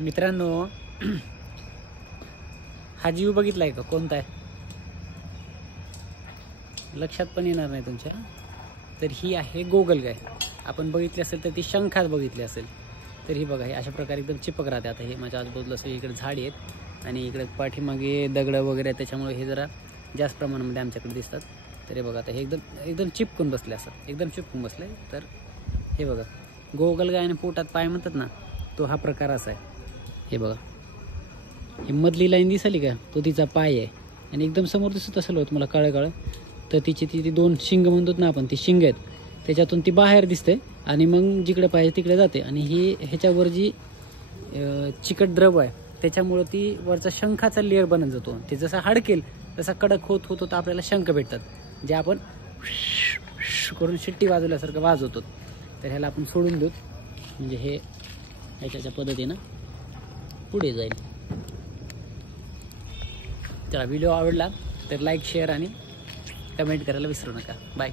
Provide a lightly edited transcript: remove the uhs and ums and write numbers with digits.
मित्रांनो, हा जीव बघितलाय का? कोणता आहे लक्षात पण येणार नाही तुमच्या. तर ही आहे गोगलगाय. आपण बघितली असेल तर ती शंखात बघितली असेल. तर ही बघा, हे अशा प्रकारे एकदम चिपक राहते. आता हे माझ्या आजूबाजूला सगळी इकडे झाडी आहेत आणि इकडे पाठीमागे दगड वगैरे आहेत, त्याच्यामुळे हे जरा जास्त प्रमाणामध्ये आमच्याकडे दिसतात. तर हे बघा, आता हे एकदम चिपकून बसले, असं एकदम चिपकून बसले. तर हे बघा, गोगलगाय आणि पोटात पाय म्हणतात ना, तो हा प्रकार असा आहे. हे बघा, ही मधली लाईन दिसली का, तो तिचा पाय आहे. आणि एकदम समोर दिसत असेल होत मला काळं काळं, तर तिची ती दोन शिंग म्हणतात ना आपण, ती शिंग आहेत, त्याच्यातून ती बाहेर दिसते आणि मग जिकडे पाहिजे तिकडे जाते. आणि ही ह्याच्यावर जी चिकट द्रव आहे त्याच्यामुळं ती वरचा शंखाचा लेअर बनत जातो. ते जसं हाडकेल तसा कडक होत होत होतं आपल्याला शंख भेटतात, जे आपण करून शिट्टी वाजवल्यासारखं वाजवतो. तर ह्याला आपण सोडून देऊ, म्हणजे हे ह्याच्या पद्धतीनं पुढे जाईल. चला, व्हिडिओ आवडला तर लाईक, शेअर आणि कमेंट करायला विसरू नका. बाय.